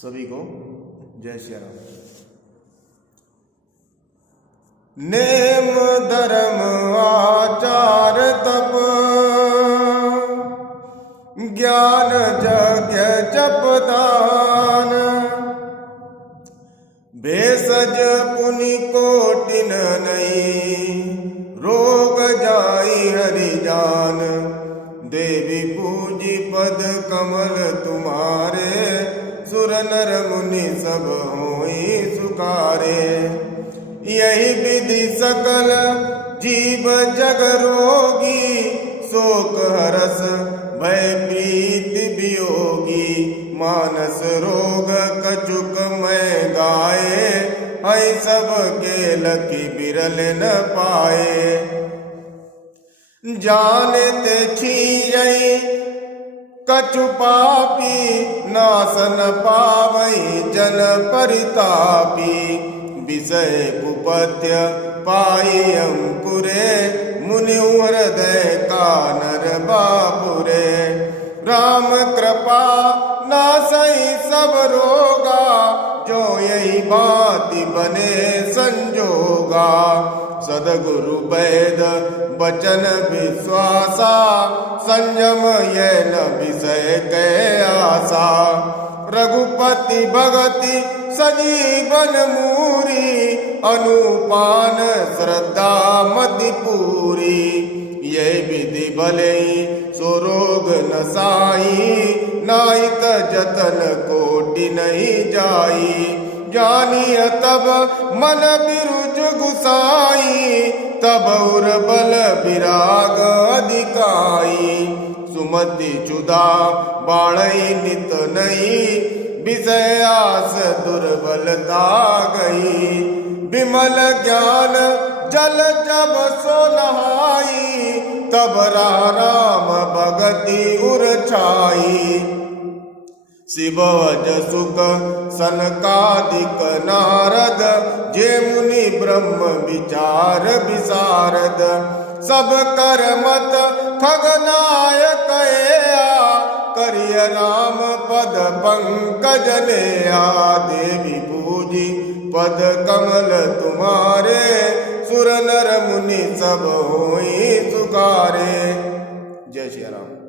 सभी को जय श्री राम। नेम धर्म आचार तप ज्ञान यज्ञ जप दान भेषज पुनि कोटिन नहीं रोग जाई हरि जान। देवी पूजी पद कमल तुम्हारे सुर नर मुनि सब होई सुकारे। यही विधि सकल जीव जग रोगी शोक हरस भय प्रीति वियोगी। मानस रोग कचुक मैं गाए हई सब के लकी बिरल न पाए। जानते छियई कछु पापी नासन पावई जन परितापी। विषय कुपथ्य पाई अंकुरे मुनि हृदय कानर बापुरे। राम कृपा नासई सब रोगा जो यही भांति बने संजोगा। सदगुरु वैद वचन विश्वासा संयम ये न विषय के आशा। रघुपति भगति सजीवन मूरी अनुपान श्रद्धा मति पूरी। ये विधि भले सो रोग नसाई नाहित जतन कोटि नहीं जाई। जानिय तब मन बिरुज गुसाई तब उर बल विराग अधिकाई। सुमति चुदा बाढ़ई नित नहीं विषय आस दुर्बलता गई। विमल ज्ञान जल जब सो नहाई तब राम भगति उर छाई। शिवज सुख सनकादिक नारद जे मुनि ब्रह्म विचार विशारद। सब कर मत खगनायक करिय नाम पद पंकज लेया। देवी पूजी पद कमल तुम्हारे सुर नर मुनि सब होई सुकारे। जय श्री राम।